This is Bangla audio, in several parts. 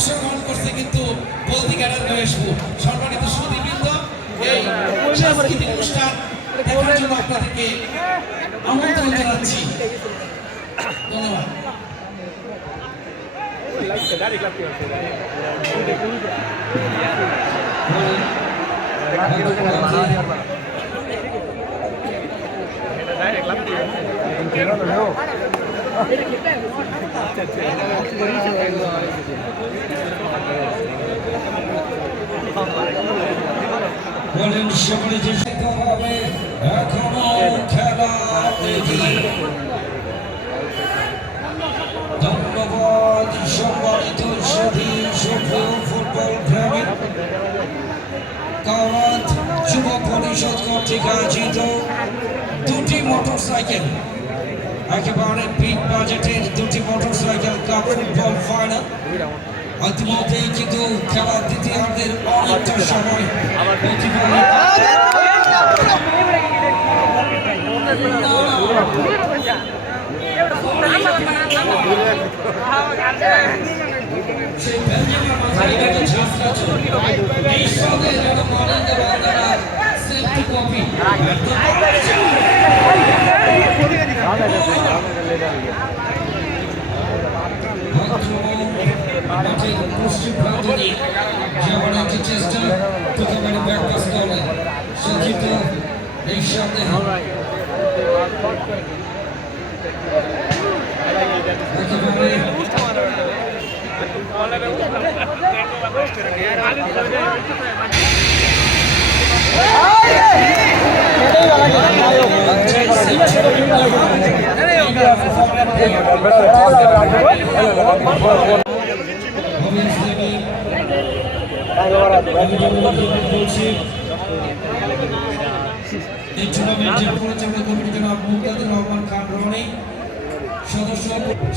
অংশগ্রহণ করছে কিন্তু বলতি ক্যাডার মহেশপুর। সম্মানিত সুধীবৃন্দ, এই সাংস্কৃতিক অনুষ্ঠান দেখার জন্য আপনাদেরকে আমন্ত্রণ জানাচ্ছি। ধন্যবাদ। বলেন সকলে যে হবে এখনো খেলা ধন্যবাদ সম্মানিত সুধী সুপ্রিয় ফুটবল প্রেমী কাওয়াত যুব পরিষদ কর্তৃক আয়োজিত দুটি মোটরসাইকেল, একেবারে বিগ বাজেটের দুটি মোটরসাইকেল কাপ ফুটবল ফাইনাল। ইতিমধ্যেই কিন্তু খেলার দ্বিতীয়ার্ধের অনেকটা সময় যেমন একটি চেষ্টা প্রথমে ব্যাকপাস করে সচিত এই সামনে এই টুর্নামেন্টের পরিচালনা কমিটি জনাব মুক্তাদুর রহমান খান রনি,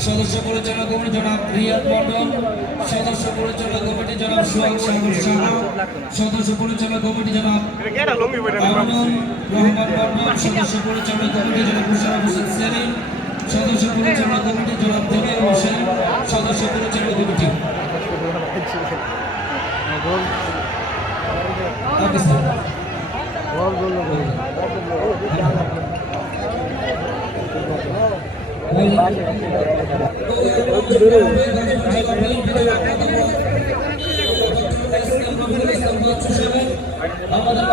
সদস্য পরিচালনা কমিটি জনাব রিয়াদ মন্ডল, সদস্য পরিচালনা কমিটি জনাব সোহাগ সাগর সাহা, সদস্য পরিচালনা কমিটি জনাব রহমান বর্মন, সদস্য পরিচালনা কমিটি জনাব মুশারফ হোসেন সেলিম, সদস্য পরিচালনা কমিটি জনাব দেবির হোসেন, সদস্য পরিচালনা কমিটি আমাদের